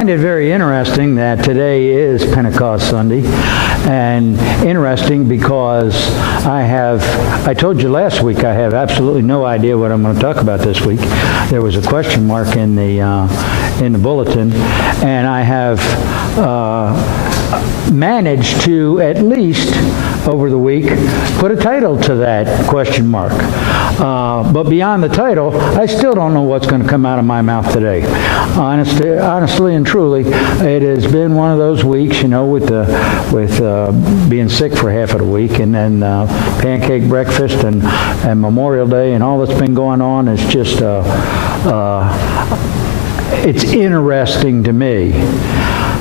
find it very interesting that today is Pentecost Sunday, and interesting because I told you last week I have absolutely no idea what I'm going to talk about this week. There was a question mark in the bulletin, and I have managed to, at least over the week, put a title to that question mark. But beyond the title, I still don't know what's going to come out of my mouth today. Honestly and truly, it has been one of those weeks, with being sick for half of the week, and then pancake breakfast and Memorial Day and all that's been going on. It's just it's interesting to me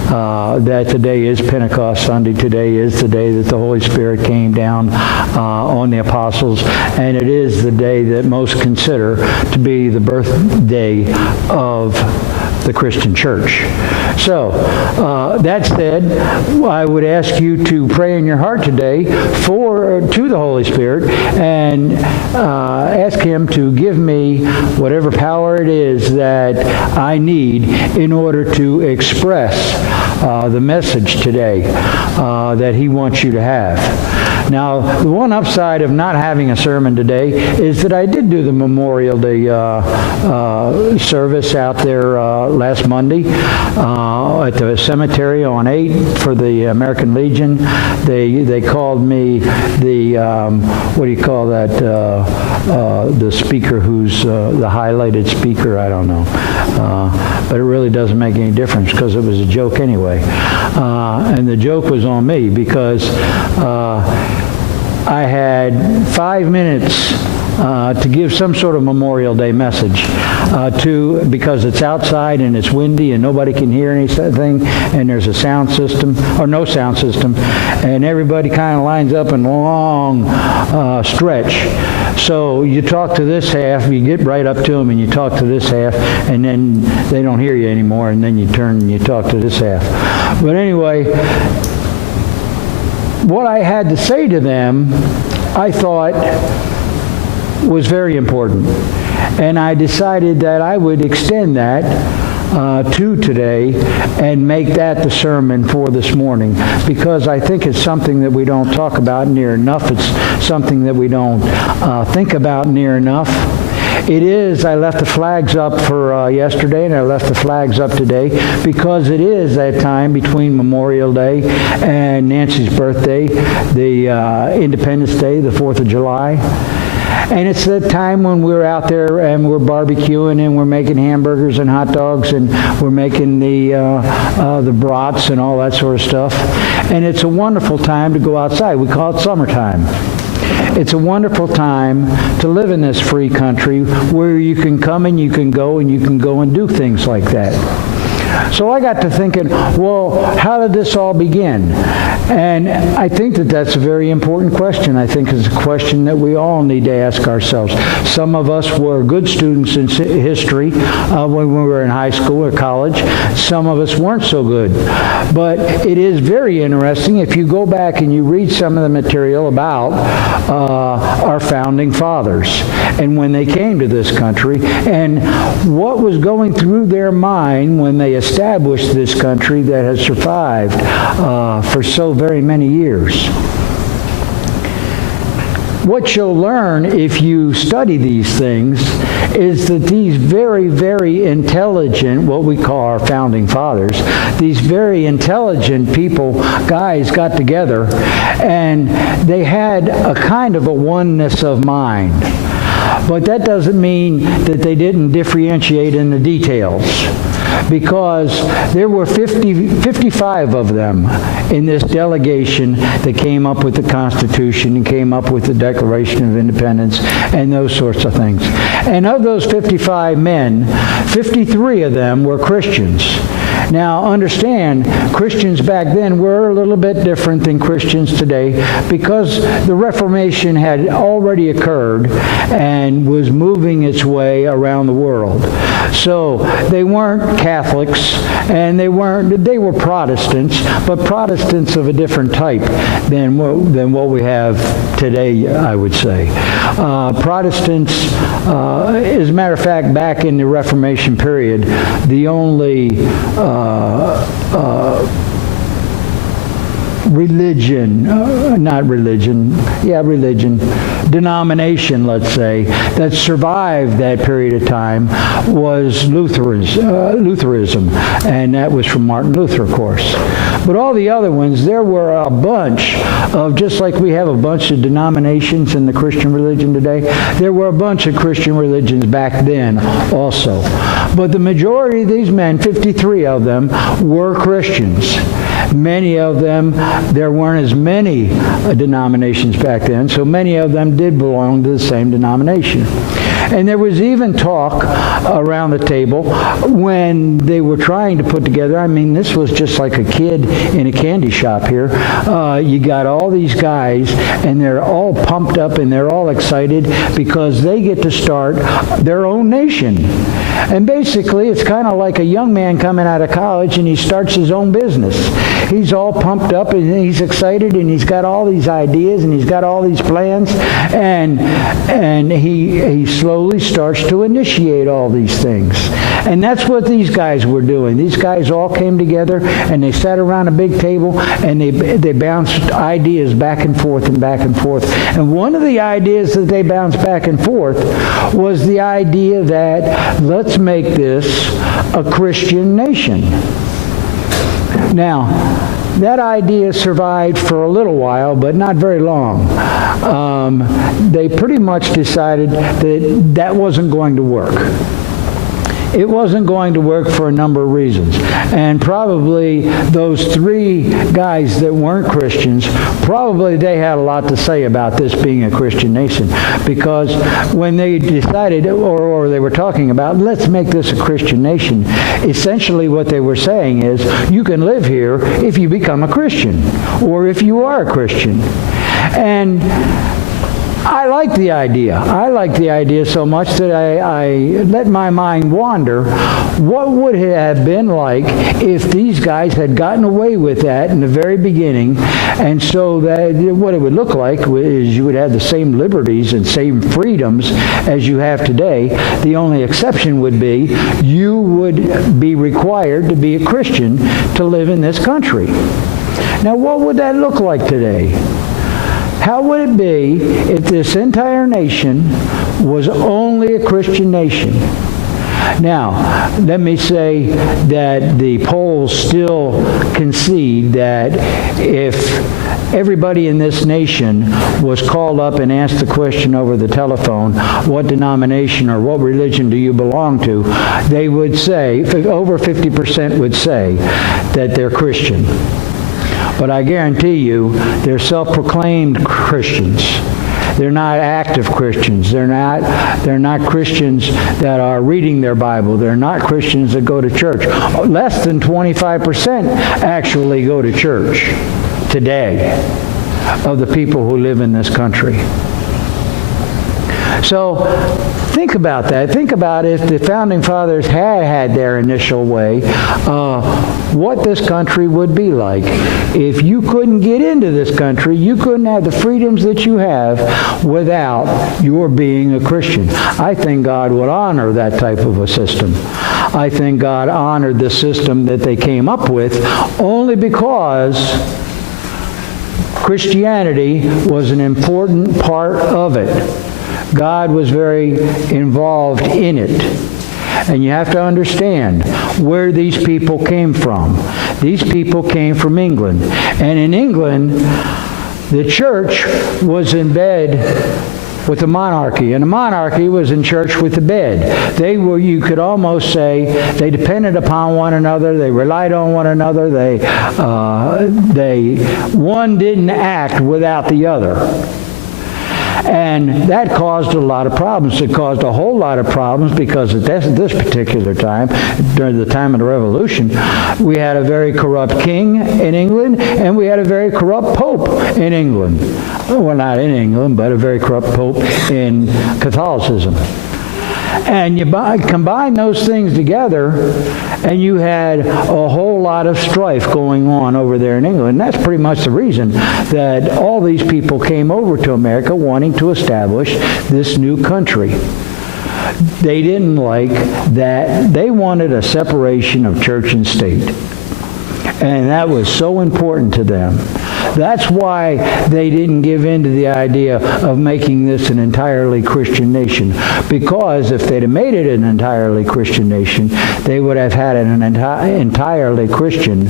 that today is Pentecost Sunday. Today is the day that the Holy Spirit came down on the apostles, and it is the day that most consider to be the birthday of the Christian church. So, that said, I would ask you to pray in your heart today to the Holy Spirit and ask Him to give me whatever power it is that I need in order to express the message today that He wants you to have. Now, the one upside of not having a sermon today is that I did do the Memorial Day service out there last Monday at the cemetery on 8 for the American Legion. They called me the, what do you call that, the speaker who's the highlighted speaker, I don't know. But it really doesn't make any difference because it was a joke anyway. And the joke was on me because I had 5 minutes to give some sort of Memorial Day message because it's outside and it's windy and nobody can hear anything, and there's a sound system, or no sound system, and everybody kind of lines up in a long stretch. So you talk to this half, you get right up to them and you talk to this half, and then they don't hear you anymore, and then you turn and you talk to this half. But anyway, what I had to say to them, I thought was very important. And I decided that I would extend that to today and make that the sermon for this morning, because I think it's something that we don't talk about near enough. It's something that we don't think about near enough. It is, I left the flags up for yesterday, and I left the flags up today because it is that time between Memorial Day and Nancy's birthday, the Independence Day, the 4th of July. And it's that time when we're out there and we're barbecuing and we're making hamburgers and hot dogs and we're making the brats and all that sort of stuff. And it's a wonderful time to go outside. We call it summertime. It's a wonderful time to live in this free country where you can come and you can go and do things like that. So I got to thinking, well, how did this all begin? And I think that that's a very important question. I think it's a question that we all need to ask ourselves. Some of us were good students in history when we were in high school or college. Some of us weren't so good. But it is very interesting if you go back and you read some of the material about our founding fathers and when they came to this country and what was going through their mind when they established this country that has survived for so very many years. What you'll learn if you study these things is that these very, very intelligent, what we call our founding fathers, these very intelligent people, guys, got together and they had a kind of a oneness of mind. But that doesn't mean that they didn't differentiate in the details, because there were 55 of them in this delegation that came up with the Constitution and came up with the Declaration of Independence and those sorts of things. And of those 55 men, 53 of them were Christians. Now, understand, Christians back then were a little bit different than Christians today because the Reformation had already occurred and was moving its way around the world. So they weren't Catholics, and they were Protestants, but Protestants of a different type than what we have today, I would say. Protestants, as a matter of fact, back in the Reformation period, the only denomination, let's say, that survived that period of time was Lutheranism, and that was from Martin Luther, of course. But all the other ones, there were a bunch of, just like we have a bunch of denominations in the Christian religion today, there were a bunch of Christian religions back then also. But the majority of these men, 53 of them, were Christians. Many of them, there weren't as many denominations back then, so many of them did belong to the same denomination. And there was even talk around the table when they were trying to put together, I mean, this was just like a kid in a candy shop here. You got all these guys, and they're all pumped up, and they're all excited because they get to start their own nation. And basically, it's kind of like a young man coming out of college, and he starts his own business. He's all pumped up, and he's excited, and he's got all these ideas, and he's got all these plans, and he slowly starts to initiate all these things. And that's what these guys were doing. These guys all came together, and they sat around a big table, and they bounced ideas back and forth and back and forth. And one of the ideas that they bounced back and forth was the idea that let's make this a Christian nation. Now, that idea survived for a little while, but not very long. They pretty much decided that that wasn't going to work. It wasn't going to work for a number of reasons. And probably those three guys that weren't Christians, probably they had a lot to say about this being a Christian nation. Because when they decided, or they were talking about, let's make this a Christian nation, essentially what they were saying is, you can live here if you become a Christian, or if you are a Christian. And I like the idea. I like the idea so much that I let my mind wander. What would it have been like if these guys had gotten away with that in the very beginning? And so that what it would look like is you would have the same liberties and same freedoms as you have today. The only exception would be you would be required to be a Christian to live in this country. Now, what would that look like today? How would it be if this entire nation was only a Christian nation? Now, let me say that the polls still concede that if everybody in this nation was called up and asked the question over the telephone, what denomination or what religion do you belong to, they would say, over 50% would say that they're Christian. But I guarantee you, they're self-proclaimed Christians. They're not active Christians. They're not Christians that are reading their Bible. They're not Christians that go to church. Less than 25% actually go to church today of the people who live in this country. So think about that. Think about if the Founding Fathers had their initial way, what this country would be like. If you couldn't get into this country, you couldn't have the freedoms that you have without your being a Christian. I think God would honor that type of a system. I think God honored the system that they came up with only because Christianity was an important part of it. God was very involved in it. And you have to understand where these people came from. These people came from England. And in England, the church was in bed with the monarchy, and the monarchy was in church with the bed. They were, you could almost say, they depended upon one another. They relied on one another. One didn't act without the other. And that caused a lot of problems. It caused a whole lot of problems because at this particular time, during the time of the Revolution, we had a very corrupt king in England, and we had a very corrupt pope in England. Well, not in England, but a very corrupt pope in Catholicism. And you combine those things together, and you had a whole lot of strife going on over there in England. And that's pretty much the reason that all these people came over to America wanting to establish this new country. They didn't like that. They wanted a separation of church and state. And that was so important to them. That's why they didn't give in to the idea of making this an entirely Christian nation. Because if they'd have made it an entirely Christian nation, they would have had an entirely Christian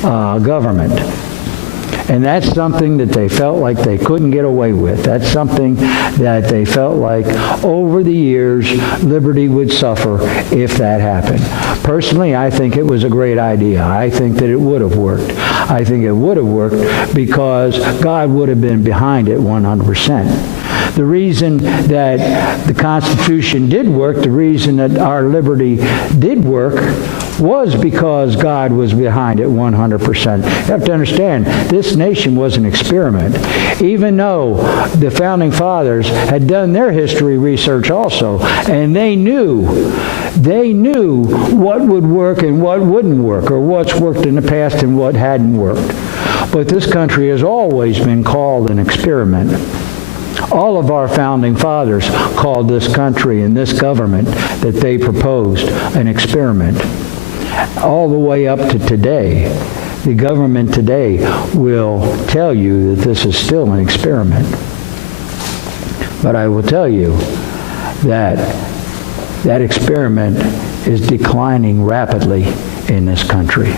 government. And that's something that they felt like they couldn't get away with. That's something that they felt like over the years liberty would suffer if that happened. Personally, I think it was a great idea. I think that it would have worked. I think it would have worked because God would have been behind it 100%. The reason that the Constitution did work, the reason that our liberty did work, was because God was behind it 100%. You have to understand, this nation was an experiment. Even though the Founding Fathers had done their history research also, and they knew what would work and what wouldn't work, or what's worked in the past and what hadn't worked. But this country has always been called an experiment. All of our Founding Fathers called this country and this government that they proposed an experiment. All the way up to today, the government today will tell you that this is still an experiment. But I will tell you that that experiment is declining rapidly in this country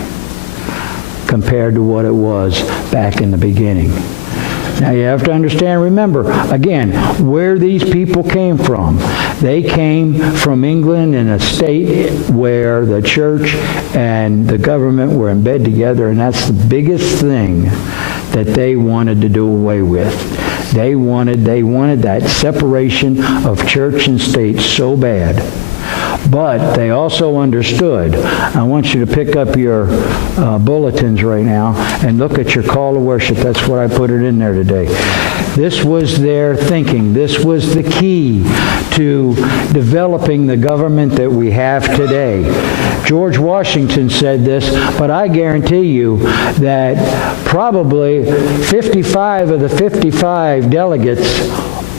compared to what it was back in the beginning. Now you have to understand, remember, again, where these people came from. They came from England, in a state where the church and the government were in bed together, and that's the biggest thing that they wanted to do away with. They wanted that separation of church and state so bad. But they also understood. I want you to pick up your bulletins right now and look at your call to worship. That's what I put it in there today. This was their thinking. This was the key to developing the government that we have today. George Washington said this, but I guarantee you that probably 55 of the 55 delegates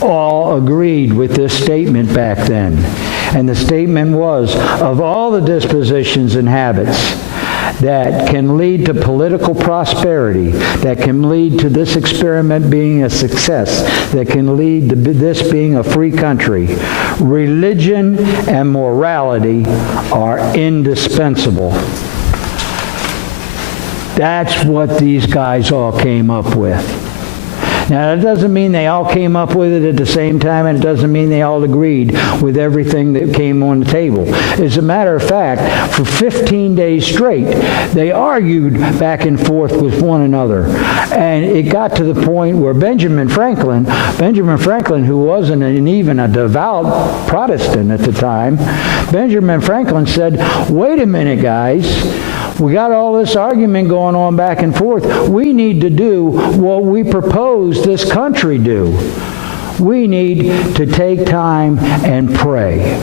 all agreed with this statement back then. And the statement was, of all the dispositions and habits that can lead to political prosperity, that can lead to this experiment being a success, that can lead to this being a free country, religion and morality are indispensable. That's what these guys all came up with. Now, that doesn't mean they all came up with it at the same time, and it doesn't mean they all agreed with everything that came on the table. As a matter of fact, for 15 days straight, they argued back and forth with one another. And it got to the point where Benjamin Franklin, who wasn't even a devout Protestant at the time, Benjamin Franklin said, wait a minute, guys. We got all this argument going on back and forth. We need to do what we propose this country do. We need to take time and pray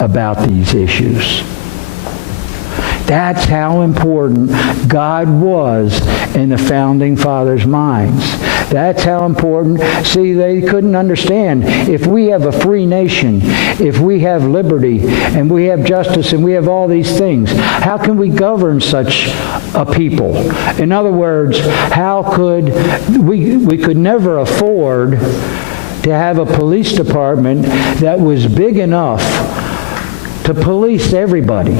about these issues. That's how important God was in the Founding Fathers' minds. That's how important. See, they couldn't understand. If we have a free nation, if we have liberty, and we have justice, and we have all these things, how can we govern such a people? In other words, how could we could never afford to have a police department that was big enough to police everybody.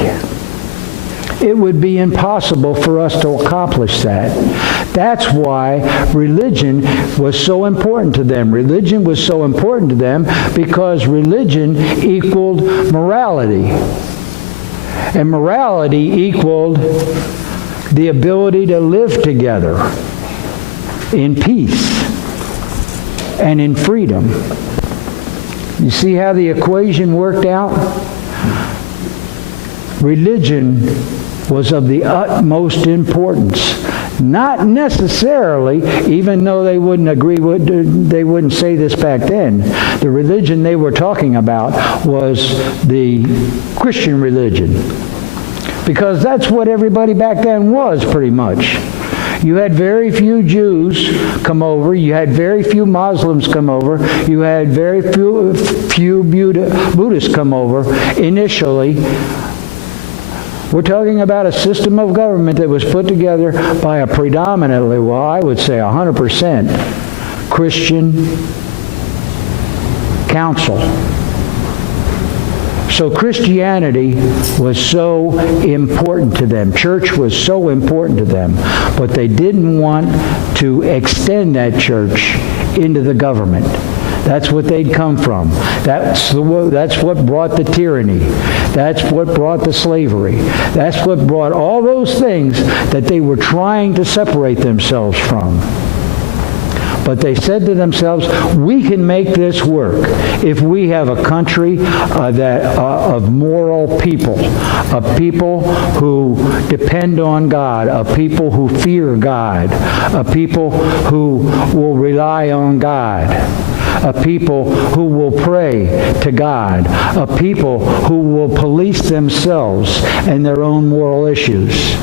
It would be impossible for us to accomplish that. That's why religion was so important to them. Religion was so important to them because religion equaled morality. And morality equaled the ability to live together in peace and in freedom. You see how the equation worked out? Religion was of the utmost importance. Not necessarily, even though they wouldn't agree with, they wouldn't say this back then. The religion they were talking about was the Christian religion. Because that's what everybody back then was, pretty much. You had very few Jews come over. You had very few Muslims come over. You had very few Buddhists come over initially. We're talking about a system of government that was put together by a predominantly, well, I would say 100% Christian council. So Christianity was so important to them. Church was so important to them. But they didn't want to extend that church into the government. That's what they'd come from. That's what brought the tyranny. That's what brought the slavery. That's what brought all those things that they were trying to separate themselves from. But they said to themselves, we can make this work if we have a country of moral people, of people who depend on God, of people who fear God, of people who will rely on God, of people who will pray to God, of people who will police themselves and their own moral issues.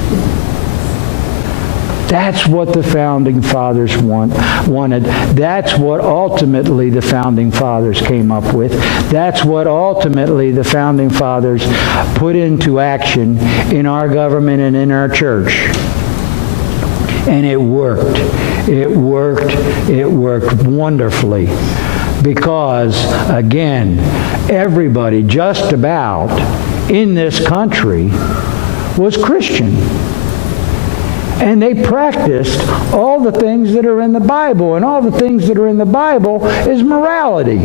That's what the Founding Fathers wanted. That's what ultimately the Founding Fathers came up with. That's what ultimately the Founding Fathers put into action in our government and in our church. And it worked. It worked. It worked wonderfully. Because, again, everybody just about in this country was Christian. And they practiced all the things that are in the Bible. And all the things that are in the Bible is morality.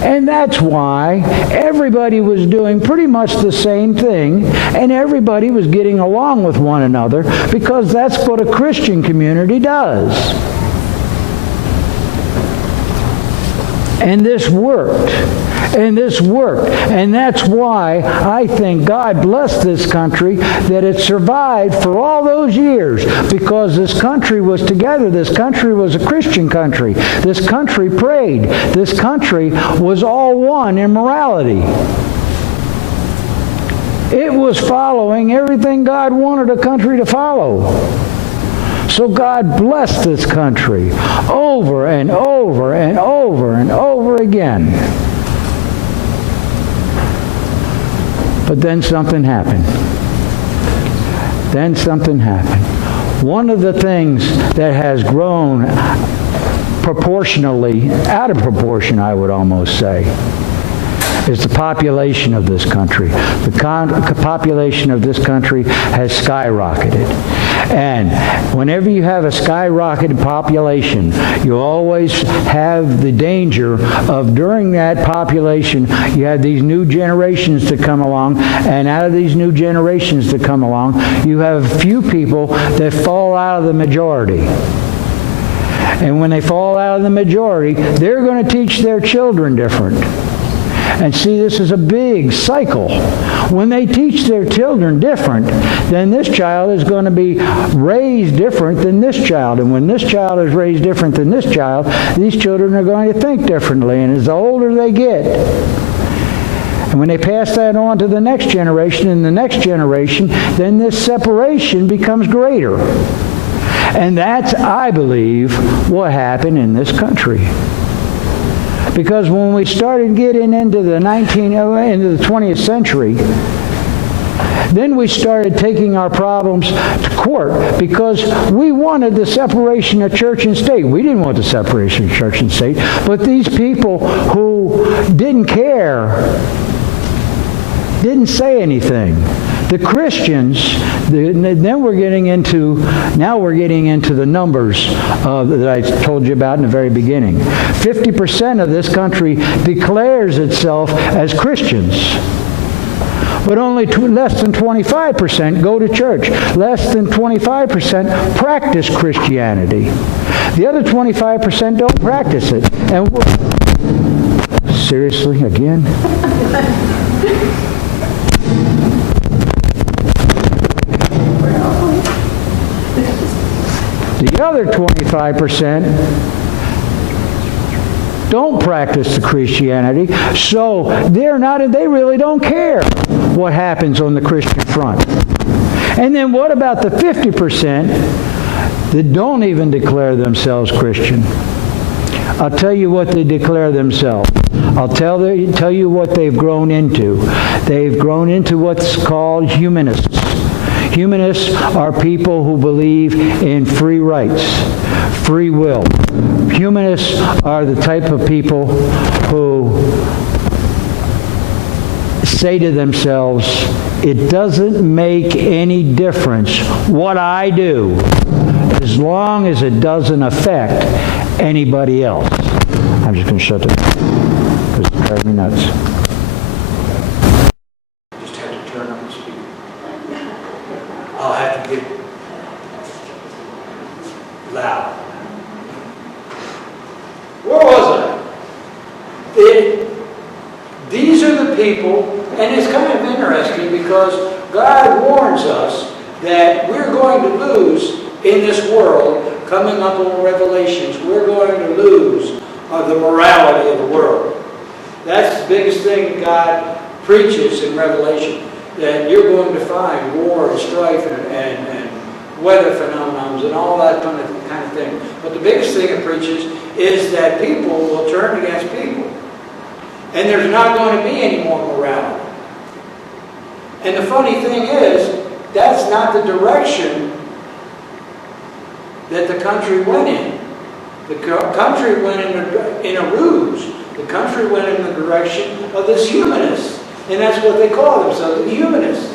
And that's why everybody was doing pretty much the same thing. And everybody was getting along with one another. Because that's what a Christian community does. And this worked. And this worked. And that's why I think God blessed this country, that it survived for all those years, because this country was together. This country was a Christian country. This country prayed. This country was all one in morality. It was following everything God wanted a country to follow. So God blessed this country over and over and over and over again. But then something happened. Then something happened. One of the things that has grown proportionally, out of proportion, I would almost say, is the population of this country. The population of this country has skyrocketed. And whenever you have a skyrocketed population, you always have the danger of, during that population, you have these new generations that come along, and out of these new generations that come along, you have a few people that fall out of the majority. And when they fall out of the majority, they're going to teach their children different. And see, this is a big cycle. When they teach their children different, then this child is going to be raised different than this child. And when this child is raised different than this child, these children are going to think differently. And as the older they get, and when they pass that on to the next generation and the next generation, then this separation becomes greater. And that's, I believe, what happened in this country. Because when we started getting into the 20th century, then we started taking our problems to court, because we wanted the separation of church and state. We didn't want the separation of church and state, but these people who didn't care didn't say anything. The Christians, now we're getting into the numbers that I told you about in the very beginning. 50% of this country declares itself as Christians. But only less than 25% go to church. Less than 25% practice Christianity. The other 25% don't practice it. And seriously, again? The other 25% don't practice the Christianity, so they really don't care what happens on the Christian front. And then what about the 50% that don't even declare themselves Christian? I'll tell you what they declare themselves. I'll tell you what they've grown into. They've grown into what's called humanists. Humanists are people who believe in free rights, free will. Humanists are the type of people who say to themselves, it doesn't make any difference what I do as long as it doesn't affect anybody else. I'm just going to shut it because it's driving me nuts. Just had to turn on the speaker. I'll have to get loud. Where was I? These are the people, and it's kind of interesting because God warns us that we're going to lose in this world. Coming up on Revelations, we're going to lose the morality of the world. That's the biggest thing that God preaches in Revelation, that you're going to find war and strife and weather phenomena and all that kind of thing. But the biggest thing it preaches is that people will turn against people. And there's not going to be any more morality. And the funny thing is, that's not the direction that the country went in. The country went in a ruse. The country went in the direction of this humanists. And that's what they call themselves, the humanists.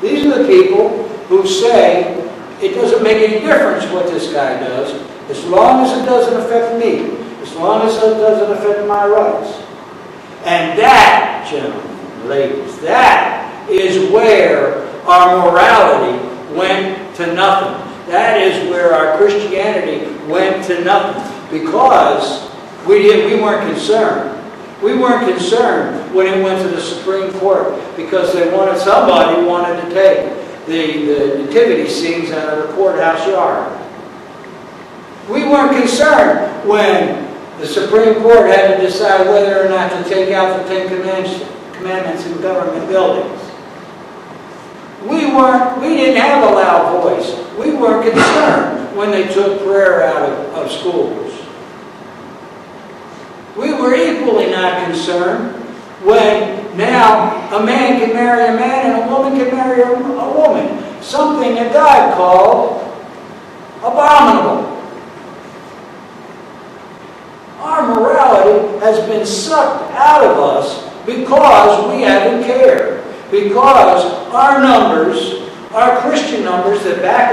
These are the people who say, it doesn't make any difference what this guy does, as long as it doesn't affect me, as long as it doesn't affect my rights. And that, gentlemen, ladies, that is where our morality went to nothing. That is where our Christianity went to nothing. Because we weren't concerned. We weren't concerned when it went to the Supreme Court because somebody wanted to take the nativity scenes out of the courthouse yard. We weren't concerned when the Supreme Court had to decide whether or not to take out the Ten Commandments in government buildings. We didn't have a loud voice. We weren't concerned when they took prayer out of schools. We were equally not concerned when now a man can marry a man and a woman can marry a woman. Something that God called abominable. Our morality has been sucked out of us because we haven't cared. Because our numbers, our Christian numbers, that back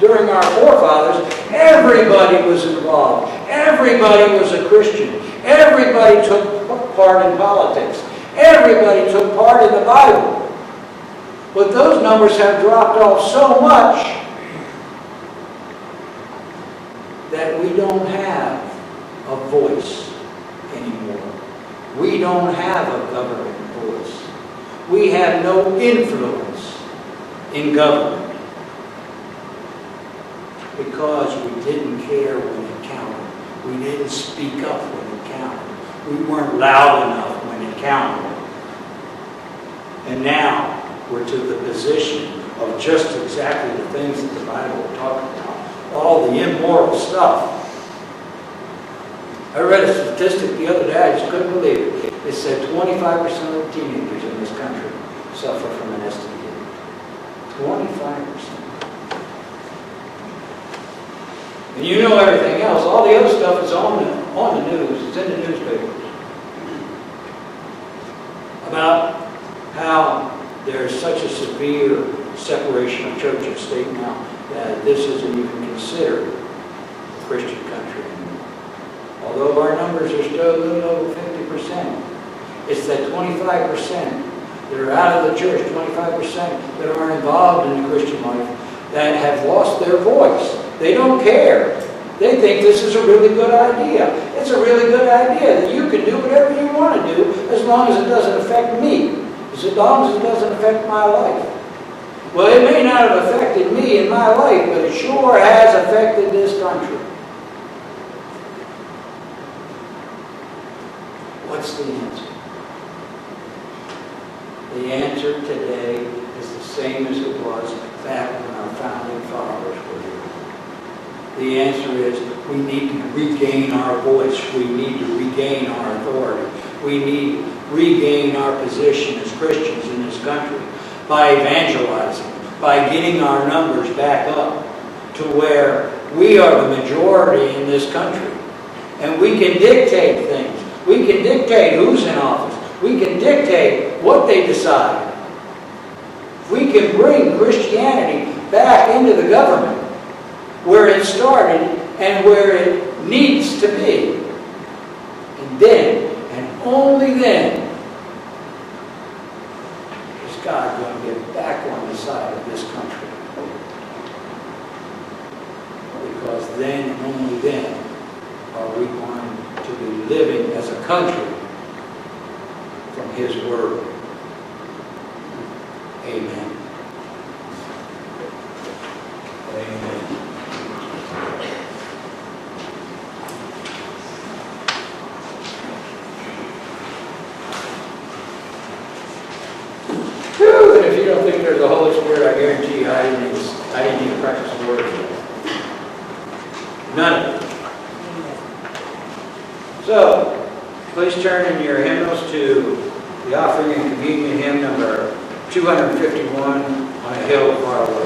during our forefathers, everybody was involved. Everybody was a Christian. Everybody took part in politics. Everybody took part in the Bible. But those numbers have dropped off so much that we don't have a voice anymore. We don't have a government voice. We have no influence in government because we didn't care when it counted. We didn't speak up when it counted. We weren't loud enough when it counted. And now we're to the position of just exactly the things that the Bible will talk about. All the immoral stuff. I read a statistic the other day, I just couldn't believe it. It said 25% of the teenagers in this country suffer from an STD. 25%. And you know everything else. All the other stuff is on the news. It's in the newspapers. About how there's such a severe separation of church and state now that this isn't even considered a Christian country anymore. Although our numbers are still a little over 50%. It's that 25% that are out of the church, 25% that are involved in the Christian life, that have lost their voice. They don't care. They think this is a really good idea. It's a really good idea that you can do whatever you want to do as long as it doesn't affect me, as long as it doesn't affect my life. Well, it may not have affected me in my life, but it sure has affected What's the answer? The answer today is the same as it was back when our founding fathers were here. The answer is we need to regain our voice. We need to regain our authority. We need to regain our position as Christians in this country by evangelizing, by getting our numbers back up to where we are the majority in this country. And we can dictate things. We can dictate who's in office. We can dictate what they decide. We can bring Christianity back into the government where it started and where it needs to be. And then, and only then, is God going to get back on the side of this country. Because then, and only then, are we going to be living as a country from His Word. Amen. Amen. Whew, and if you don't think there's a Holy Spirit, I guarantee you I didn't need to practice the Word. None of it. So, please turn in your hymnals to the offering and communion hymn number 251, On a Hill Far Away.